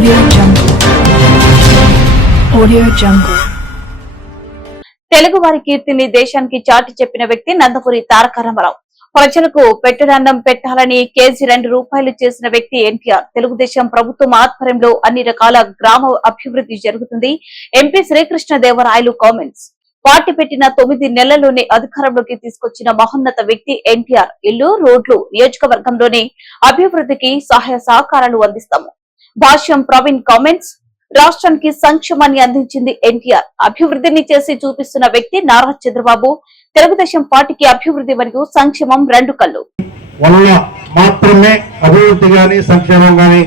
Audio Jungle. Audio Jungle. Telugu వారి కీర్తిని దేశానికి చాటి చెప్పిన వ్యక్తి నందపురి తారక రామారావు. ప్రజలకు పెట్టడన్నం పెట్టాలని కేజీ రెండు రూపాయలు చేసిన వ్యక్తి ఎన్టీఆర్. తెలుగుదేశం ప్రభుత్వం ఆధ్వర్యంలో అన్ని రకాల గ్రామ అభివృద్ధి జరుగుతుంది. MP Srikrishna Devarayalu comments. Party పెట్టిన తొమ్మిది నెలల్లోనే అధికారంలోకి తీసుకొచ్చిన మహోన్నత వ్యక్తి ఎన్టీఆర్. ఇల్లు రోడ్లు నియోజకవర్గంలోనే అభివృద్ధికి సహాయ సహకారాలు అందిస్తాము. భాష్యం ప్రవీణ్ కామెంట్స్. రాష్ట్రానికి సంక్షేమాన్ని అందించింది ఎన్టీఆర్. అభివృద్ధిని చేసి చూపిస్తున్న వ్యక్తి నారా చంద్రబాబు. తెలుగుదేశం పార్టీకి అభివృద్ధి మరియు సంక్షేమం రెండు కళ్ళు. వల్ల మాత్రమే అభివృద్ధి కానీ సంక్షేమం కానీ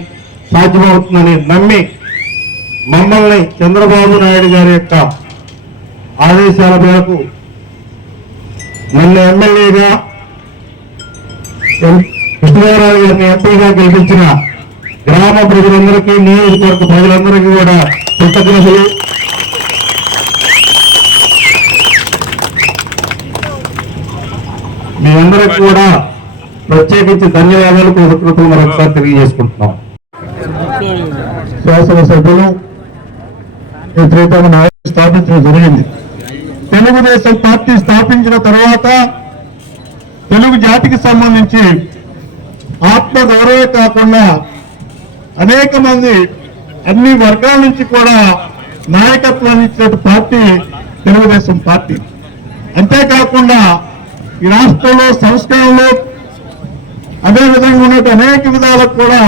సాధ్యమవుతుందని నమ్మి మమ్మల్ని చంద్రబాబు నాయుడు గారి యొక్క ఆదేశాల మేరకు నన్ను ఎమ్మెల్యేగా ఎం- కృష్ణదేవరావు గారిని ఎంపీగా గెలిపించిన గ్రామ ప్రజలందరికీ నియోజకవర్గ ప్రజలందరికీ కూడా కృతజ్ఞతలు. మీ అందరికి కూడా ప్రత్యేకించి ధన్యవాదాలు కృతజ్ఞతలు మరొకసారి తెలియజేసుకుంటున్నాం. శాసనసభ్యులు సభ్యులు స్థాపించడం జరిగింది. తెలుగుదేశం పార్టీ స్థాపించిన తర్వాత తెలుగు జాతికి సంబంధించి ఆత్మ గౌరవే కాకుండా అనేక మంది అన్ని వర్గాల నుంచి కూడా నాయకత్వాన్ని ఇచ్చిన పార్టీ తెలుగుదేశం పార్టీ. అంతేకాకుండా ఈ రాష్ట్రంలో సంస్కరణలు అదేవిధంగా ఉన్నట్టు అనేక విధాలకు కూడా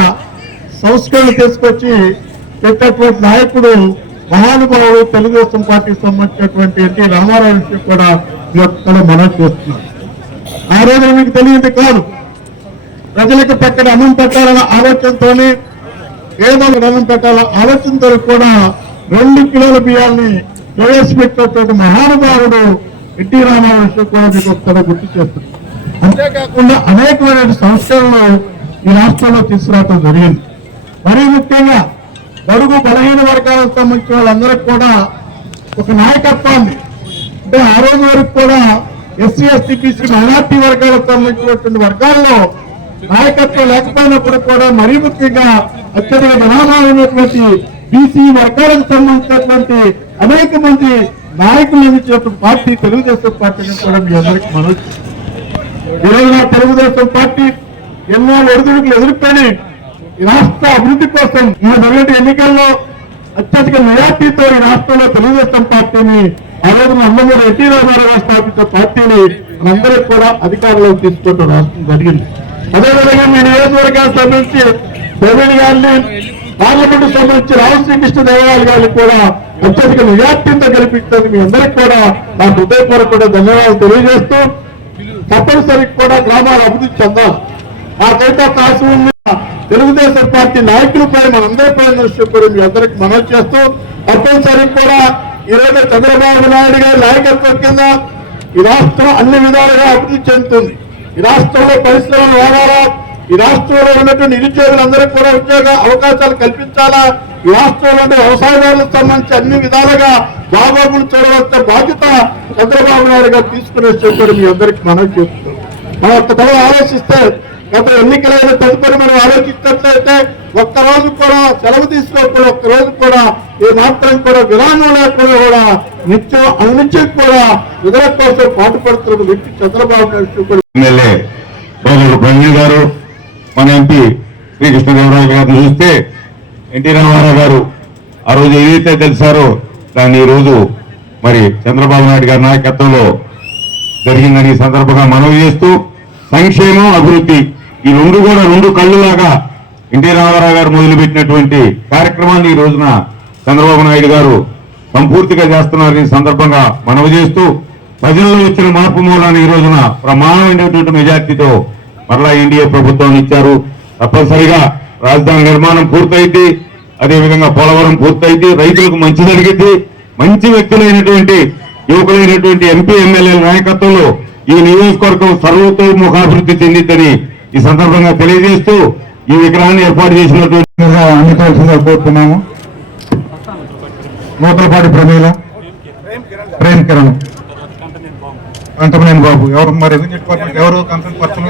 సంస్కరణలు తీసుకొచ్చి పెట్టినటువంటి నాయకుడు మహానుభావుడు తెలుగుదేశం పార్టీకి సంబంధించినటువంటి ఎన్టీ రామారావు విషయం కూడా ఈ ఒక్కడు మనం చూస్తున్నాం ఆ రోజు మీకు తెలియదు కాదు. ప్రజలకు పక్కన అన్నం పెట్టాలన్న ఆలోచనతోనే ఏదైనా ఒక అన్నం ఆలోచనతో కూడా రెండు కిలోల బియ్యాన్ని ప్రవేశపెట్టినటువంటి మహానుభావుడు ఎన్టీ రామారావు విషయం కూడా మీకు ఒకసారి గుర్తు చేస్తుంది అంతేకాకుండా అనేకమైన సంస్కరణలు ఈ రాష్ట్రంలో తీసుకురావడం జరిగింది. మరీ ముఖ్యంగా బడుగు బలహీన వర్గాలకు సంబంధించిన వాళ్ళందరికీ కూడా ఒక నాయకత్వాన్ని అంటే ఆ రోజు వరకు కూడా ఎస్సీ ఎస్టీ బీసీ మైనార్టీ వర్గాలకు సంబంధించినటువంటి వర్గాల్లో నాయకత్వం లేకపోయినప్పుడు కూడా మరీ ముఖ్యంగా అత్యధిక జనాభా ఉన్నటువంటి బీసీ వర్గాలకు సంబంధించినటువంటి అనేక మంది నాయకులు అందించినటువంటి పార్టీ తెలుగుదేశం పార్టీని కూడా మీ అందరికి మనసు ఈరోజు తెలుగుదేశం పార్టీ ఎన్నో ఒడిదుడుకులు ఎదుర్కొని రాష్ట్ర అభివృద్ధి కోసం ఈ మొదటి ఎన్నికల్లో అత్యధిక మెజార్టీతో ఈ రాష్ట్రంలో తెలుగుదేశం పార్టీని ఆ రోజు నందమూరి ఎన్టీ రామారావు స్థాపించిన పార్టీని మనందరికీ కూడా అధికారంలోకి తీసుకోవడం రాష్ట్రం జరిగింది. అదేవిధంగా మీ నియోజకవర్గానికి సంబంధించి ప్రవీణ్ గారిని పార్లమెంట్ సంబంధించి రామశ్రీకృష్ణ దేవాలయాలు గారిని కూడా అత్యధిక మెజార్టీతో గెలిపించడానికి మీ అందరికి కూడా నా హృదయపూర్వక ధన్యవాదాలు తెలియజేస్తూ తప్పనిసరికి కూడా గ్రామాలు అభివృద్ధి చెందాలి ఆ ఒక ఆశ ఉంది తెలుగుదేశం పార్టీ నాయకులపై మనందరిపై విషయం కూడా మీ అందరికి మనం చేస్తూ తప్పనిసరికి కూడా ఈరోజు చంద్రబాబు నాయుడు గారి నాయకత్వం కింద ఈ రాష్ట్రం అన్ని విధాలుగా అభివృద్ధి చెందుతుంది. ఈ రాష్ట్రంలో పరిశ్రమలు వాడాలా ఈ రాష్ట్రంలో ఉన్నటువంటి నిరుద్యోగులందరికీ కూడా ఉద్యోగ అవకాశాలు కల్పించాలా? ఈ రాష్ట్రంలో ఉండే వ్యవసాయదారులకు సంబంధించి అన్ని విధాలుగా బాబాబులు చూడవలసిన బాధ్యత చంద్రబాబు నాయుడు గారు తీసుకునే చెప్పారు మీ అందరికి మనం చెప్తున్నాం మనం ఒక్క ఆలోచిస్తే గత ఎన్నికలైన తదుపరి మనం ఆలోచించినట్లయితే ఒక్కరోజు కూడా సెలవు తీసుకోకుండా ఒక్కరోజు కూడా ఏ మాత్రం కూడా విరామం లేకుండా కూడా నిత్యం అన్నింటికి కూడా విధుల కోసం పాటుపడుతున్న వ్యక్తి చంద్రబాబు నాయుడు ఎమ్మెల్యే సోదరుడు బండి గారు మన ఎంపీ శ్రీకృష్ణదేవరాయ గారిని చూస్తే ఎన్టీ రామారావు గారు ఆ రోజు ఏదైతే తెలిసారో దాన్ని ఈరోజు రోజు మరి చంద్రబాబు నాయుడు గారి నాయకత్వంలో జరిగిందని సందర్భంగా మనవి చేస్తూ సంక్షేమం అభివృద్ధి ఈ రెండు కూడా రెండు కళ్ళులాగా ఎన్టీ రామారావు గారు మొదలుపెట్టినటువంటి కార్యక్రమాన్ని ఈ రోజున చంద్రబాబు నాయుడు గారు సంపూర్తిగా చేస్తున్నారని ఈ సందర్భంగా మనవి చేస్తూ ప్రజల్లో వచ్చిన మార్పు మూలాన్ని ఈ రోజున ప్రమాణమైనటువంటి మెజార్టీతో మరలా ఎన్డీఏ ప్రభుత్వాన్ని ఇచ్చారు. తప్పనిసరిగా రాజధాని నిర్మాణం పూర్తయింది అదేవిధంగా పోలవరం పూర్తయింది రైతులకు మంచి జరిగింది మంచి వ్యక్తులైనటువంటి యువకులైనటువంటి ఎంపీ ఎమ్మెల్యేల నాయకత్వంలో ఈ నియోజకవర్గం సర్వతోముఖాభివృద్ధి చెందిద్దని ఈ సందర్భంగా తెలియజేస్తూ ఈ విగ్రహాన్ని ఏర్పాటు చేసినటువంటి అందుకోవాల్సిందిగా కోరుతున్నాము. నూతలపాటి ప్రమీల ప్రేమ్ కిరణ్. కంటమనేని బాబు ఎవరు మరి రెవెన్యూ డిపార్ట్మెంట్ ఎవరు కంపెనీ పర్సన్